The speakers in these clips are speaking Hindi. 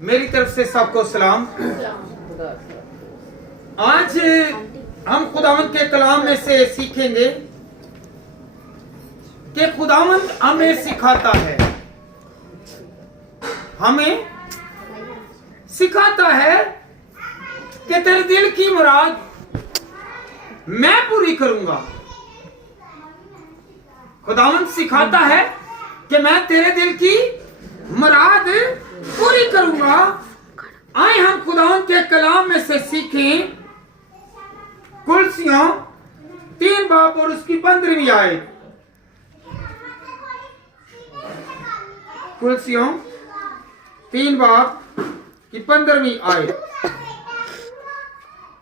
मेरी तरफ से सबको सलाम। आज हम खुदावंद के कलाम में से सीखेंगे कि खुदावंद हमें सिखाता है, हमें सिखाता है कि तेरे दिल की मुराद मैं पूरी करूंगा। खुदावंद सिखाता है कि मैं तेरे दिल की मुराद पूरी करूंगा। आए हम खुदावंद के कलाम में से सीखें कुलसियों 3 बाब और उसकी 15वीं आयत। कुलसियों 3 बाब की 15वीं आयत।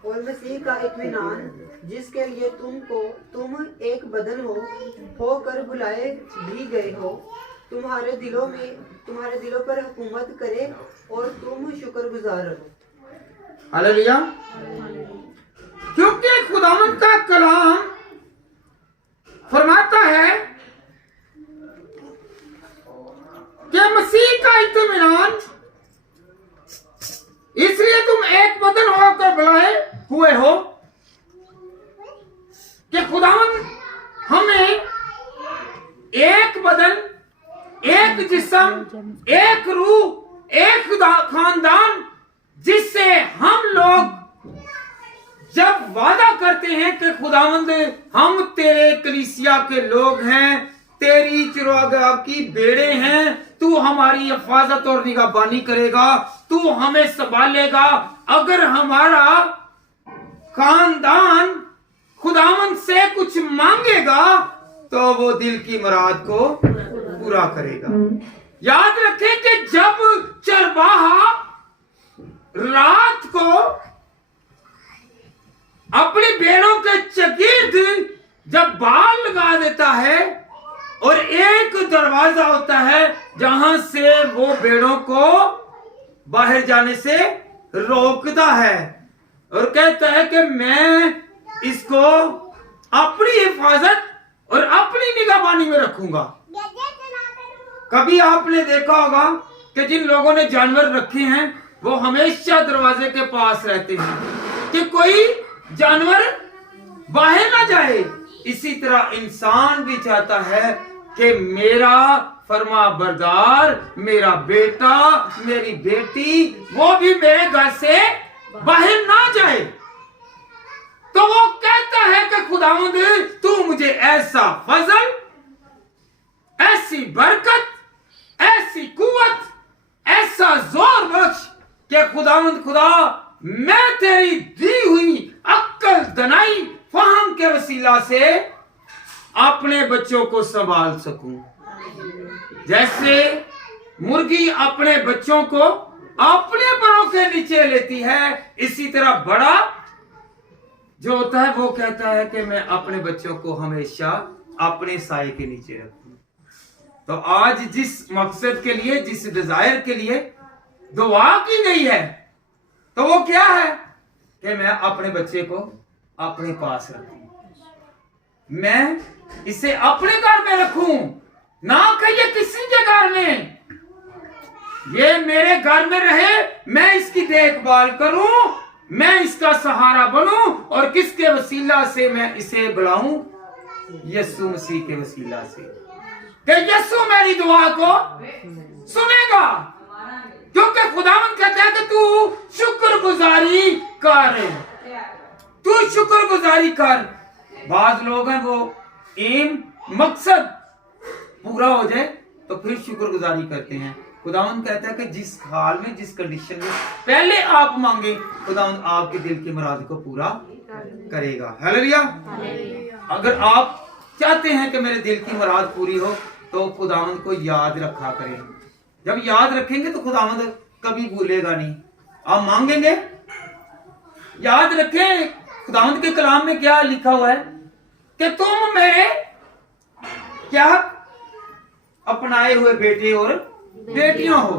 और मसीह का इत्मीनान जिसके लिए तुम एक बदन होकर बुलाए भी गए हो, तुम्हारे दिलों पर हुकूमत करे और तुम शुक्रगुजार रहो। हालेलुया। क्योंकि खुदावंद का कलाम फरमाता है कि मसीह का इत्मीनान इसलिए तुम एक बदन होकर बुलाए हुए हो कि खुदावंद हमें एक बदन, एक जिस्म, एक रूह, एक खानदान, जिससे हम लोग जब वादा करते हैं कि खुदावंद हम तेरे कलीसिया के लोग हैं, तेरी चरागाह की भेड़े हैं, तू हमारी हिफाजत और निगहबानी करेगा, तू हमें संभालेगा। अगर हमारा खानदान खुदावंद से कुछ मांगेगा तो वो दिल की मुराद को पूरा करेगा। याद रखें कि जब चरवाहा रात को अपनी भेड़ों के चकीर्द जब बाल लगा देता है और एक दरवाजा होता है जहां से वो भेड़ों को बाहर जाने से रोकता है और कहता है कि मैं इसको अपनी हिफाजत और अपनी निगहबानी में रखूंगा। कभी आपने देखा होगा कि जिन लोगों ने जानवर रखे हैं वो हमेशा दरवाजे के पास रहते हैं कि कोई जानवर बाहर ना जाए। इसी तरह इंसान भी चाहता है कि मेरा फरमा बरदार, मेरा बेटा, मेरी बेटी, वो भी मेरे घर से बाहर ना जाए। तो वो कहता है कि खुदावंद तू मुझे ऐसा फजल, ऐसी बरकत, ऐसी कुव्वत, ऐसा जोर बख्श कि खुदावंद खुदा मैं तेरी दी हुई अक्ल, दनाई, फहम के वसीला से अपने बच्चों को संभाल सकूं। जैसे मुर्गी अपने बच्चों को अपने परों के नीचे लेती है, इसी तरह बड़ा जो होता है वो कहता है कि मैं अपने बच्चों को हमेशा अपने साए के नीचे रखूं। तो आज जिस मकसद के लिए, जिस डिजायर के लिए दुआ की गई है, तो वो क्या है कि मैं अपने बच्चे को अपने पास रखूं, मैं इसे अपने घर में रखूं, ना कि ये किसी के घर में, ये मेरे घर में रहे, मैं इसकी देखभाल करूं, मैं इसका सहारा बनूं। और किसके वसीला से मैं इसे बुलाऊं? यीशु मसीह के वसीला से, कि यीशु मेरी दुआ को सुनेगा। क्योंकि खुदावंद कहता है कि तू शुक्रगुजारी कर, तू शुक्रगुजारी कर। बाद लोग हैं वो एम, मकसद पूरा हो जाए तो फिर शुक्रगुजारी करते हैं। खुदावंद कहता है कि जिस हाल में, जिस कंडीशन में पहले आप मांगे, खुदावंद आपके दिल की मुराद को पूरा करेगा। हालेलुया। अगर आप चाहते हैं कि मेरे दिल की मुराद पूरी हो तो खुदावंद को याद रखा करें। जब याद रखेंगे तो खुदावंद कभी भूलेगा नहीं। आप मांगेंगे, याद रखें खुदावंद के कलाम में क्या लिखा हुआ है कि तुम मेरे क्या अपनाए हुए बेटे और बेटियां हो,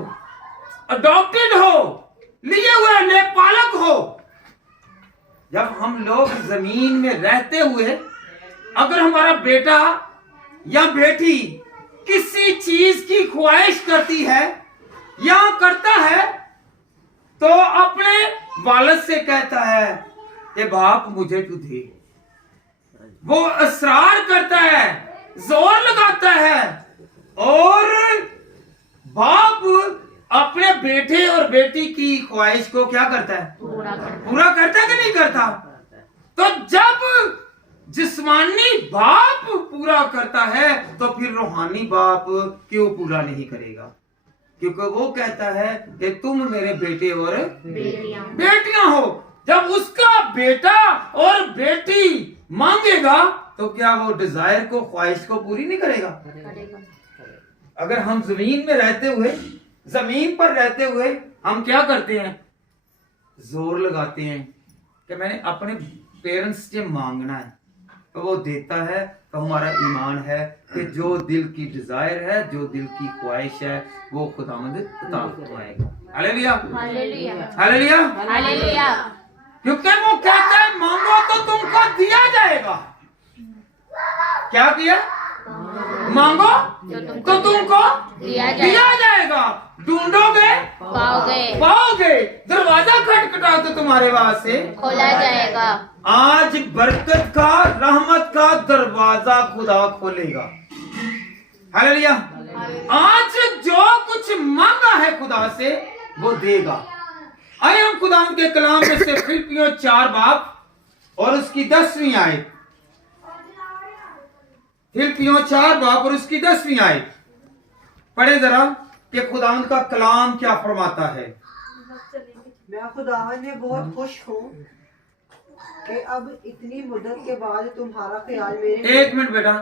अडॉप्टेड हो, लिए हुए लेपालक हो। जब हम लोग जमीन में रहते हुए अगर हमारा बेटा या बेटी किसी चीज की ख्वाहिश करती है या करता है बालक से कहता है कि बाप मुझे तू दे, वो असरार करता है, जोर लगाता है, और बाप अपने बेटे और बेटी की ख्वाहिश को क्या करता है? पूरा करता है कि नहीं करता? तो जब जिस्मानी बाप पूरा करता है तो फिर रूहानी बाप क्यों पूरा नहीं करेगा? क्योंकि वो कहता है कि तुम मेरे बेटे और बेटियां हो। जब उसका बेटा और बेटी मांगेगा तो क्या वो डिजायर को, ख्वाहिश को पूरी नहीं करेगा? अगर हम जमीन में रहते हुए, जमीन पर रहते हुए हम क्या करते हैं? जोर लगाते हैं कि मैंने अपने पेरेंट्स से मांगना है, तो वो देता है। तो हमारा ईमान है कि जो दिल की डिजायर है, जो दिल की ख्वाहिश है, वो खुदावंद अता फरमाएगा। Hallelujah, hallelujah, hallelujah. क्योंकि वो कहता है मांगो तो तुमको दिया जाएगा। क्या किया? मांगो तो तुमको दिया जाएगा, ढूंढोगे पाओगे, दरवाजा खटखटाओ तो तुम्हारे पास से खोला जाएगा। आज बरकत का, रहमत का दरवाजा खुदा खोलेगा। हालेलुया। आज जो कुछ मांगा है खुदा से वो देगा। आइए हम खुदा के कलाम में से फिलिप्पियों 4 बाब और उसकी 10वीं आयत, फिलिप्पियों 4 बाब और उसकी 10वीं आयत पढ़े जरा कि खुदावंद का कलाम क्या फरमाता है। मैं खुदावन में बहुत खुश हूँ कि अब इतनी मुद्दत के बाद तुम्हारा ख्याल मेरे। एक मिनट बेटा,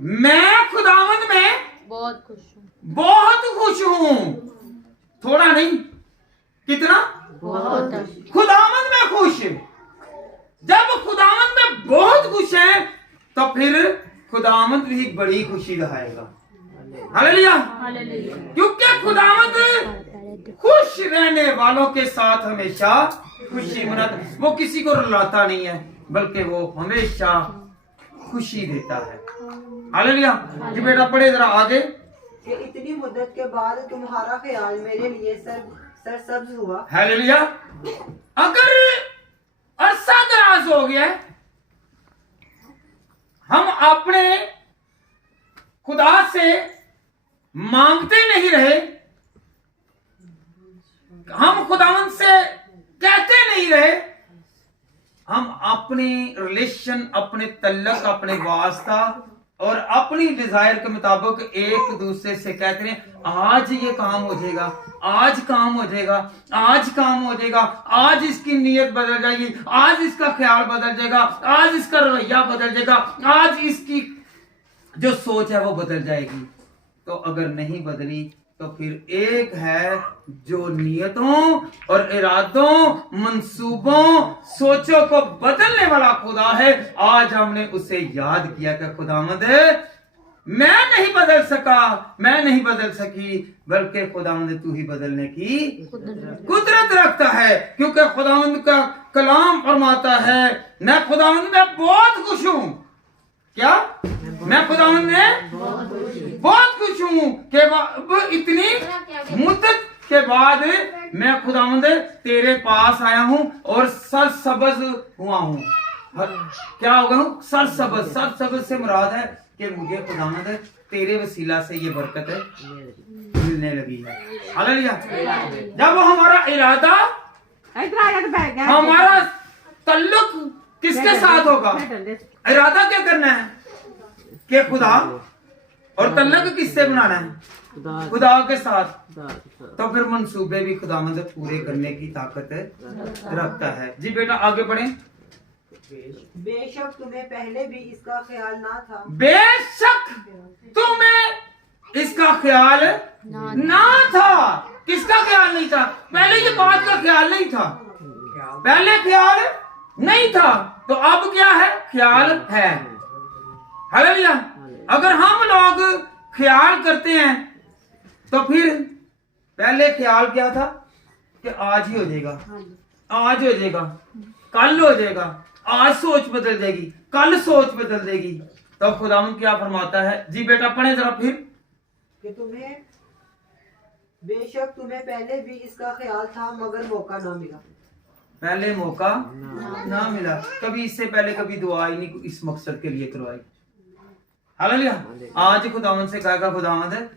मैं खुदावंद में बहुत खुश हूँ, बहुत खुश हूँ। थोड़ा नहीं, कितना? बहुत। खुदावंद में खुश है। जब खुदावंद में बहुत खुश है तो फिर खुदावंद भी बड़ी खुशी दिखाएगा। हालेलुया। क्योंकि खुदावंद खुश रहने वालों के साथ हमेशा खुशी मनाता। वो किसी को रुलाता नहीं है, बल्कि वो हमेशा खुशी देता है। हालेलुया। जी बेटा पढ़े जरा आगे। कि इतनी मुद्दत के बाद तुम्हारा ख्याल मेरे लिए सरसब्ज हुआ। हालेलुया। अगर अरसा दराज हो गया, हम अपने खुदा से मांगते नहीं रहे, हम खुदावन से कहते नहीं रहे, हम अपनी रिलेशन, अपने तल्लक, अपने वास्ता और अपनी डिजायर के मुताबिक एक दूसरे से कहते रहे, आज ये काम हो जाएगा, आज काम हो जाएगा, आज काम हो जाएगा, आज इसकी नीयत बदल जाएगी, आज इसका ख्याल बदल जाएगा, आज इसका रवैया बदल जाएगा, आज इसकी जो सोच है वो बदल जाएगी। तो अगर नहीं बदली तो फिर एक है जो नियतों और इरादों, मंसूबों, सोचों को बदलने वाला खुदा है। आज हमने उसे याद किया कि खुदावंद मैं नहीं बदल सका, मैं नहीं बदल सकी, बल्कि खुदावंद तू ही बदलने की कुदरत रखता है। क्योंकि खुदावंद का कलाम फरमाता है, मैं खुदावंद में बहुत खुश हूं। क्या? मैं खुदावंद में बहुत खुश हूं कि इतनी मुद्दत के बाद मैं खुदावंद तेरे पास आया हूं और सरसब्ज हुआ हूं। क्या होगा हूं? सरसब्ज। सरसब्ज से मुराद है कि मुझे खुदावंद तेरे वसीला से ये बरकत मिलने लगी है। हालेलुया। जब हमारा इरादा, हमारा तल्लुक किसके साथ होगा? इरादा क्या करना है कि खुदा, और तल्लुक किससे बनाना है? खुदा के साथ। तो फिर मंसूबे भी खुदावंद पूरे करने की ताकत रखता है। जी बेटा आगे बढ़ें। बेशक तुम्हें पहले भी इसका ख्याल ना था। बेशक तुम्हें इसका ख्याल ना था। किसका ख्याल नहीं था? पहले ये बात का ख्याल नहीं था, पहले ख्याल नहीं था, तो अब क्या है? ख्याल है। हालेलुया। अगर हम लोग ख्याल करते हैं तो फिर पहले ख्याल क्या था कि आज ही हो जाएगा, आज हो जाएगा, कल हो जाएगा, आज सोच बदल जाएगी, कल सोच बदल जाएगी। तो खुदावंद क्या फरमाता है? जी बेटा पढ़े जरा फिर। कि बेशक तुम्हें पहले भी इसका ख्याल था मगर मौका ना मिला। पहले मौका ना मिला, कभी इससे पहले कभी दुआ ही नहीं इस मकसद के लिए करवाई। हालेलुया। आज खुदावंद से कहेगा, खुदावंद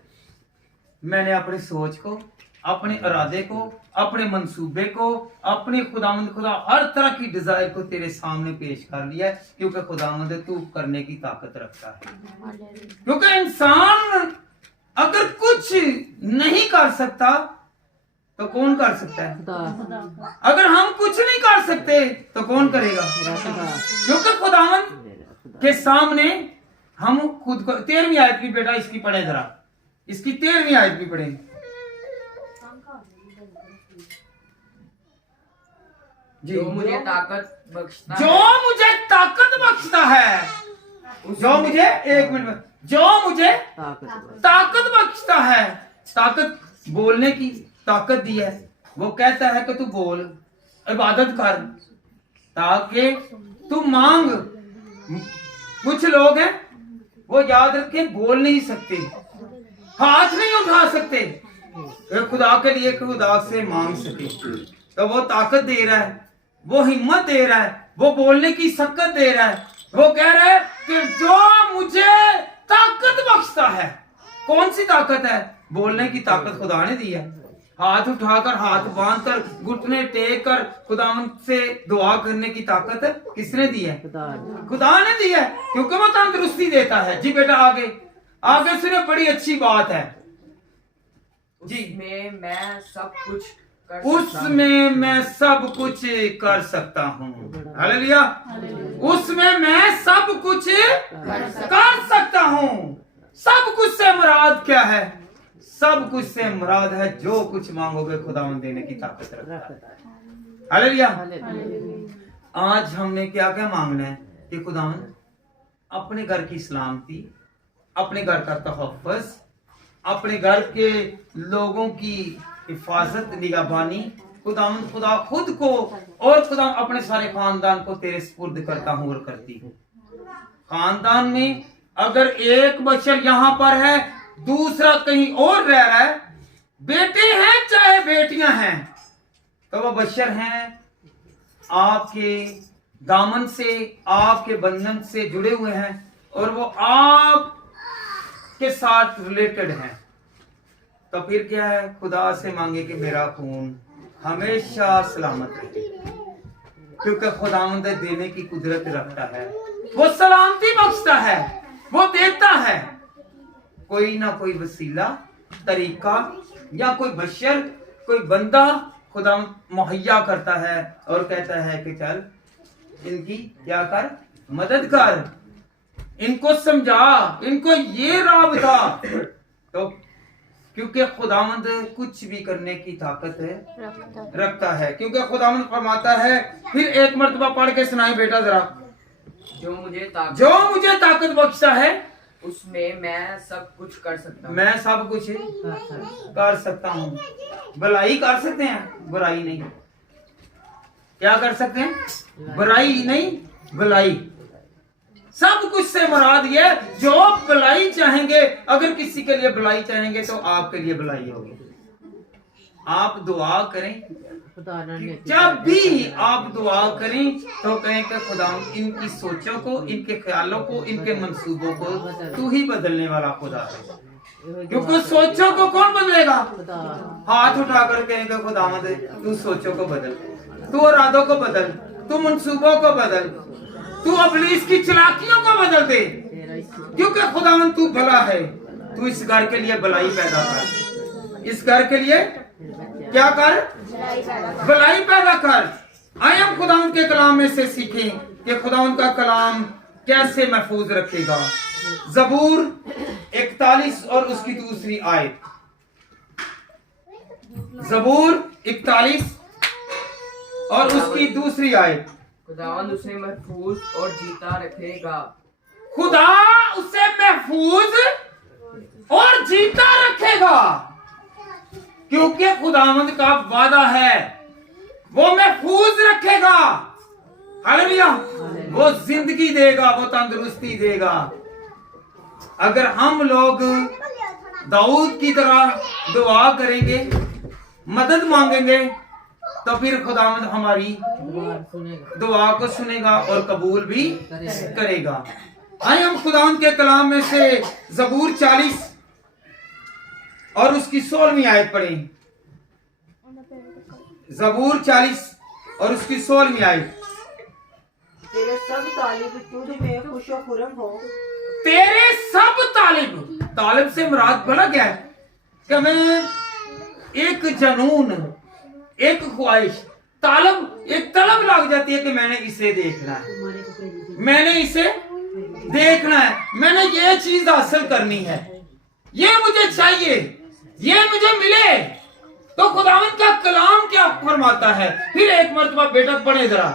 मैंने अपनी सोच को, अपने इरादे को, अपने मंसूबे को, अपने खुदावंद खुदा हर तरह की डिजायर को तेरे सामने पेश कर लिया है, क्योंकि खुदावंद तू करने की ताकत रखता है। क्योंकि इंसान अगर कुछ नहीं कर सकता तो कौन कर सकता है? अगर हम कुछ नहीं कर सकते तो कौन करेगा? क्योंकि खुदावंद के सामने हम खुद को 13वीं आयत भी बेटा इसकी पढ़े जरा, इसकी 13वीं आयत भी पढ़े। जो मुझे ताकत बख्शता है, जो मुझे ताकत बख्शता है, जो मुझे एक मिनट में, जो मुझे ताकत बख्शता है, ताकत बोलने की ताकत दी है, वो कहता है कि तू बोल, इबादत कर, ताकि तू मांग। कुछ लोग हैं वो याद रखे बोल नहीं सकते, हाथ नहीं उठा सकते, खुदा के लिए खुदा से मांग सके, तो वो ताकत दे रहा है, वो हिम्मत दे रहा है, वो बोलने की शक्ति दे रहा है। वो कह रहा है कि जो मुझे ताकत बख्शता है। कौन सी ताकत है? बोलने की ताकत खुदा ने दी है। हाथ उठाकर, हाथ बांधकर, घुटने टेक कर खुदावंद से दुआ करने की ताकत किसने दी है? खुदा ने दी है, क्योंकि वो तंदुरुस्ती देता है। जी बेटा आगे आगे सुने, बड़ी अच्छी बात है जी। उसमें मैं सब कुछ उसमें मैं सब कुछ कर सकता हूँ। हालेलुया। उसमें मैं सब कुछ कर सकता हूँ। सब कुछ से मुराद क्या है? सब कुछ से मुराद है जो कुछ मांगोगे खुदावंद देने की ताकत रखता है। हालेलुया। आज हमने क्या क्या मांगना है कि खुदावंद अपने घर की सलामती, अपने घर का तहफ़्फ़ुज़, अपने घर के लोगों की हिफाजत, निगहबानी, खुदावंद खुदा खुद को और खुदा अपने सारे खानदान को तेरे सुपुर्द करता हूँ और करती हूँ। खानदान में अगर एक बच्चा यहाँ पर है, दूसरा कहीं और रह रहा है, बेटे हैं चाहे बेटियां हैं, तो वो बशर हैं आपके दामन से, आपके बंधन से जुड़े हुए हैं और वो आप के साथ रिलेटेड हैं। तो फिर क्या है? खुदा से मांगे कि मेरा खून हमेशा सलामत रहे, क्योंकि खुदावंद देने की कुदरत रखता है, वो सलामती बख्शता है, वो देता है। कोई ना कोई वसीला, तरीका या कोई बशर, कोई बंदा खुदा मुहैया करता है और कहता है कि चल इनकी क्या कर, मदद कर, इनको समझा, इनको ये राह बता। तो क्योंकि खुदावंद कुछ भी करने की ताकत है रखता है, क्योंकि खुदावंद फरमाता है, फिर एक मर्तबा पढ़ के सुनाए बेटा जरा। जो मुझे ताकत बख्शता है उसमें मैं सब कुछ कर सकता हूँ। मैं सब कुछ कर सकता हूँ। भलाई कर सकते हैं, बुराई नहीं। क्या कर सकते हैं? बुराई नहीं, भलाई। सब कुछ से मुराद ये, जो भलाई चाहेंगे, अगर किसी के लिए भलाई चाहेंगे तो आपके लिए भलाई होगी। आप दुआ करें, जब भी आप दुआ करें तो कहें कि खुदा इनकी सोचों को, इनके ख्यालों को, इनके मंसूबों को तू ही बदलने वाला खुदा है। क्योंकि सोचों को कौन बदलेगा? हाथ उठाकर कहेंगे खुदावंद तू सोचों को बदल, तू इरादों को बदल, तू मंसूबों को बदल, तू इब्लीस की चालाकियों को बदल दे, क्योंकि खुदावंद तू भला है। तू इस घर के लिए भलाई पैदा कर, इस घर के लिए क्या कर? भलाई पैदा कर। आए हम खुदावंद के कलाम में से सीखें कि खुदावंद का कलाम कैसे महफूज रखेगा। ज़बूर 41 और उसकी दूसरी आयत। ज़बूर 41 और उसकी दूसरी आयत। खुदावंद उसे महफूज और जीता रखेगा। खुदा उसे महफूज और जीता रखेगा, क्योंकि खुदावंद का वादा है, वो महफूज रखेगा। हालेलुया। वो जिंदगी देगा, वो तंदुरुस्ती देगा। अगर हम लोग दाऊद की तरह दुआ करेंगे, मदद मांगेंगे, तो फिर खुदावंद हमारी दुआ को सुनेगा और कबूल भी करेगा। आइए हम खुदावंद के कलाम में से ज़बूर 40 और उसकी 16वीं आयत पढ़ें। ज़बूर 40 और उसकी 16वीं आयत। तेरे सब तालिब तुझ में खुशो खुरम हो। तेरे सब तालिब, तालिब से मुराद भला क्या है कि मैं एक जनून, एक ख्वाहिश, तालब, एक तलब लग जाती है कि मैंने इसे देखना है, मैंने इसे देखना है, मैंने ये चीज हासिल करनी है, ये मुझे चाहिए, ये मुझे मिले। तो खुदावंद का कलाम क्या फरमाता है? फिर एक मर्तबा बेटा पढ़े जरा।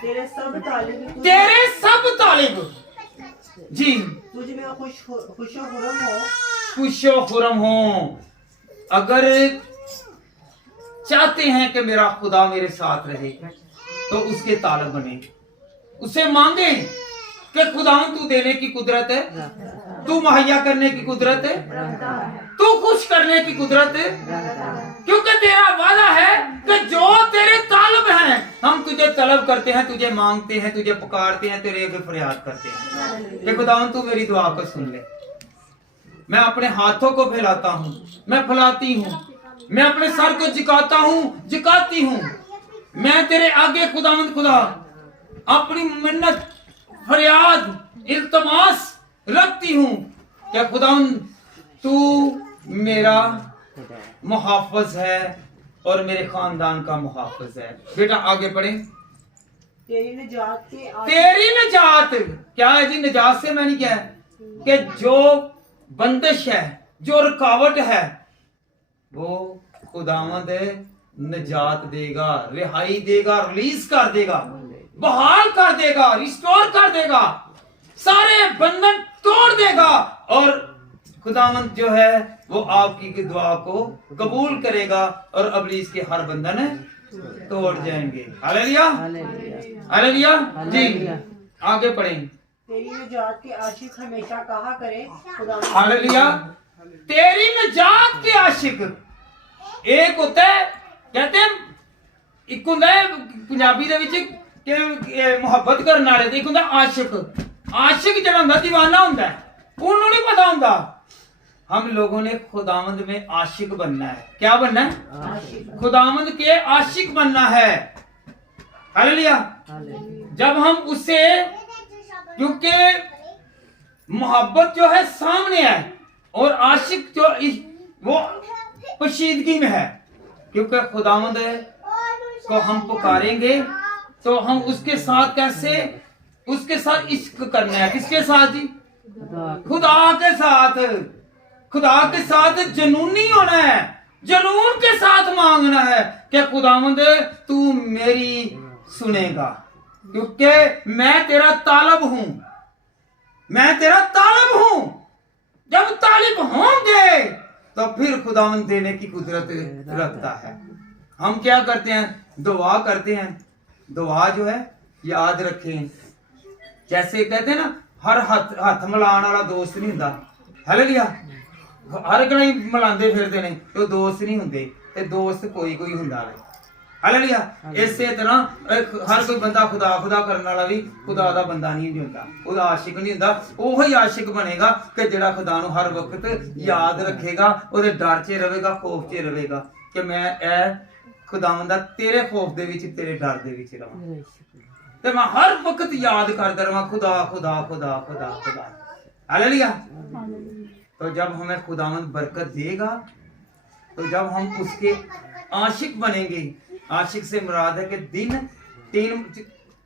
तेरे सब तालिब तेरे सब तालिब जी तुझ में खुशो खुरम हो। खुशो खुरम हो। अगर चाहते हैं कि मेरा खुदा मेरे साथ रहे तो उसके तालब बने, उसे मांगे कि खुदावंद तू देने की कुदरत है, तू मुहैया करने की कुदरत है, तू खुश करने की कुदरत है, क्योंकि तेरा वादा है कि जो तेरे तालब हैं हम तुझे तलब करते हैं, तुझे मांगते हैं, तुझे पुकारते हैं, तेरे आगे फरियाद करते हैं कि खुदावंद तू मेरी दुआ को सुन ले। मैं अपने हाथों को फैलाता हूँ, मैं फैलाती हूँ, मैं अपने सर को झुकाता हूँ, झुकाती हूँ, मैं तेरे आगे खुदावंद खुदा अपनी मिन्नत, फरियाद, इल्तमास रखती हूँ क्या खुदावंद तू मेरा मुहाफ़िज़ है और मेरे खानदान का मुहाफ़िज़ है। बेटा आगे पढ़े। तेरी निजात के तेरी निजात क्या है जी? निजात से मैंने क्या है कि जो बंदिश है, जो रुकावट है, वो खुदावंद निजात देगा, रिहाई देगा, रिलीज कर देगा, बहाल कर देगा, रिस्टोर कर देगा, सारे बंधन तोड़ देगा और खुदावंद जो है वो आपकी दुआ को कबूल करेगा और अबलीस के हर बंधन तोड़ जाएंगे। हालेलुया, हालेलुया जी। आगे पढ़ें। तेरी निजात के आशिक हमेशा कहा करे खुदा। हालेलुया। तेरी निजात के आशिक एक होता है, कहते हैं एक होता है पंजाबी दे विच कि मुहब्बत करने वाले, एक होता आशिक। आशिक जड़ा होंदा दीवाना होंदा है, उन्होंने नहीं पता होंदा। हम लोगों ने खुदावंद में आशिक बनना है। क्या बनना है? खुदावंद के आशिक बनना है। हालेलुया। जब हम उससे, क्योंकि मोहब्बत जो है सामने है और आशिक जो वो पोशीदगी में है, क्योंकि खुदावंद को हम पुकारेंगे तो हम उसके साथ कैसे, उसके साथ इश्क करना है। किसके साथ जी? खुदा के साथ। खुदा के साथ जनूनी होना है, जनून के साथ मांगना है कि खुदावंद तू मेरी सुनेगा, क्योंकि मैं तेरा तालब हूं, मैं तेरा तालब हूं। जब तालिब होंगे तो फिर खुदावंद देने की कुदरत रखता है। हम क्या करते हैं? दुआ करते हैं। दुआ जो है याद रखें, जैसे कहते हैं ना, हर हाथ मिलाने वाला दोस्त नहीं होता। हालेलुया। हर कई मिलाते फिरते ने तो दोस्त नहीं होंगे, ते दोस्त कोई कोई हुंदा है। हालेलुया। इसे तरह हर कोई बंदा खुदा खुदा करने वाला भी खुदा दा बंदा नहीं होंदा, ओदा आशिक नहीं होंदा। ओही आशिक बनेगा कि जेड़ा खुदा नूं हर वक्त याद रखेगा, ओदे डर च रहेगा, खौफ च रहेगा कि मैं ए खुदावंदा तेरे खौफ दे विच, तेरे डर दे विच रहां, ते मैं हर वक्त याद करदा रहां खुदा खुदा खुदा खुदा खुदा। हालेलुया। तो जब हमें खुदावंद बरकत देगा, तो जब हम उसके आशिक बनेंगे, आशिक से मुराद है कि दिन 3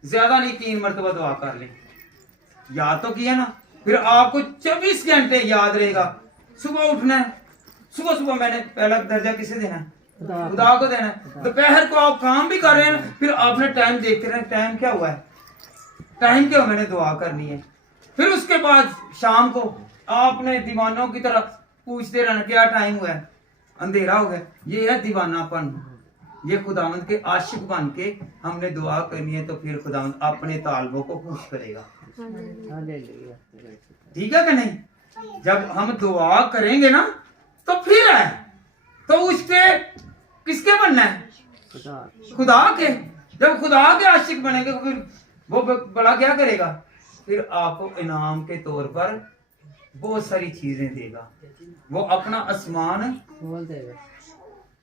ज्यादा नहीं 3 मरतबा दुआ कर ले। याद तो किया ना, फिर आपको 24 घंटे याद रहेगा। सुबह उठना है, सुबह सुबह मैंने पहला दर्जा किसे देना है? खुदा को देना है। दोपहर को आप काम भी कर रहे हैं, फिर आपने टाइम देखते रहे, टाइम क्या हुआ है, टाइम क्या, मैंने दुआ करनी है। फिर उसके बाद शाम को आपने दीवानों की तरह पूछते रहना क्या टाइम हुआ है, अंधेरा हो गया। ये है दीवानापन। ये खुदावंद के आशिक बन के हमने दुआ करनी है, तो फिर खुदावंद अपने तालबों को खुश करेगा। ठीक है कि नहीं? जब हम दुआ करेंगे ना, तो फिर है तो उसके किसके बनना है? खुदा के, जब खुदा के आशिक बनेंगे फिर वो बड़ा क्या करेगा, फिर आपको इनाम के तौर पर बहुत सारी चीजें देगा। वो अपना आसमान खोल देगा,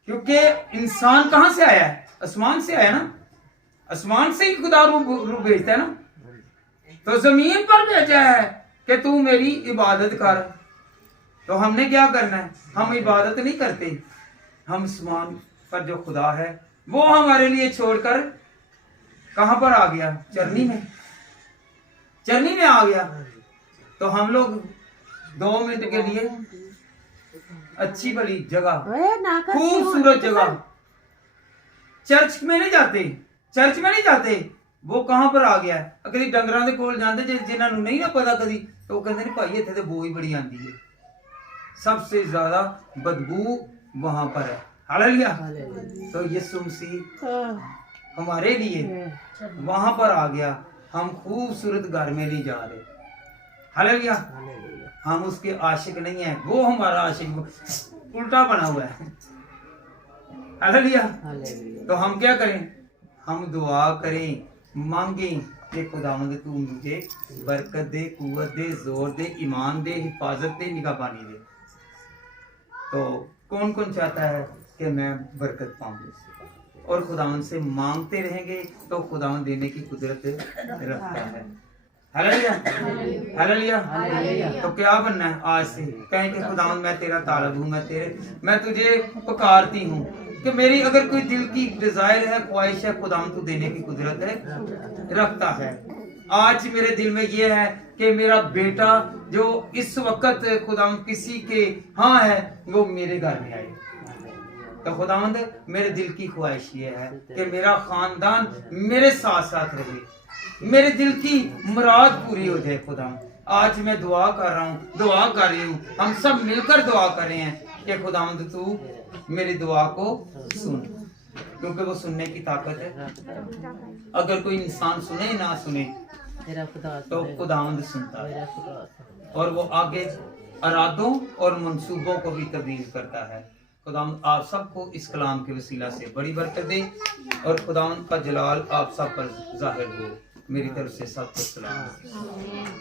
क्योंकि इंसान कहाँ से आया है, आसमान से आया ना, आसमान से ही खुदा रूप भेजता है ना। तो जमीन पर भेजा है कि तू मेरी इबादत कर। तो हमने क्या करना है, हम इबादत नहीं करते, हम आसमान पर जो खुदा है वो हमारे लिए छोड़कर कहां पर आ गया, चरनी में, चरनी में आ गया। तो हम लोग 2 मिनट के लिए अच्छी बड़ी जगह, खूबसूरत जगह, चर्च में नहीं जाते, चर्च में नहीं जाते, वो कहां पर आ गया है। कभी डंगरां दे कोल जांदे जिन्हां नूं नहीं ना पता कदी, तो वो कहंदे ने भाई इत्थे ते बो ही बड़ी आंदी है, सबसे ज्यादा बदबू वहां पर है। हालेलुया। तो यीशु मसीह हमारे लिए वहां पर आ गया, हम खूबसूरत घर में नहीं जा रहे। हालेलुया। हम उसके आशिक नहीं है, वो हमारा आशिक उल्टा बना हुआ है। हालेलुया। तो हम क्या करें, हम दुआ करें, मांगे कि खुदावंद तू मुझे बरकत दे, कुव्वत दे, जोर दे, ईमान दे, हिफाजत दे, निगहबानी दे। तो कौन कौन चाहता है कि मैं बरकत पाऊं, और खुदावंद से मांगते रहेंगे तो खुदावंद देने की कुदरत रखता है। Hallelujah, hallelujah. तो क्या बनना है आज से, कहें कि खुदावंद मैं तेरा तालब हूँ, मैं तुझे पुकारती हूँ कि मेरी अगर कोई दिल की डिजायर है, ख्वाहिश है, खुदावंद तू देने की कुदरत है रखता है। आज मेरे दिल में ये है कि मेरा बेटा जो इस वक्त खुदावंद किसी के हाँ है, वो मेरे घर में आए। तो खुदावंद मेरे दिल की ख्वाहिश ये है कि मेरा खानदान मेरे साथ साथ रहे, मेरे दिल की मुराद पूरी हो जाए। खुदावंद आज मैं दुआ कर रहा हूँ, दुआ कर रही हूँ, हम सब मिलकर दुआ कर रहे हैं कि खुदावंद तू मेरी दुआ को सुन, क्योंकि वो सुनने की ताकत है। अगर कोई इंसान सुने ना सुने तो खुदावंद सुनता है, और वो आगे इरादों और मंसूबों को भी तब्दील करता है। खुदावंद आप सबको इस कलाम के वसीला से बड़ी बरकत दे, और खुदावंद का जलाल आप सब पर जाहिर हो। मेरी तरफ से सबको सलाम।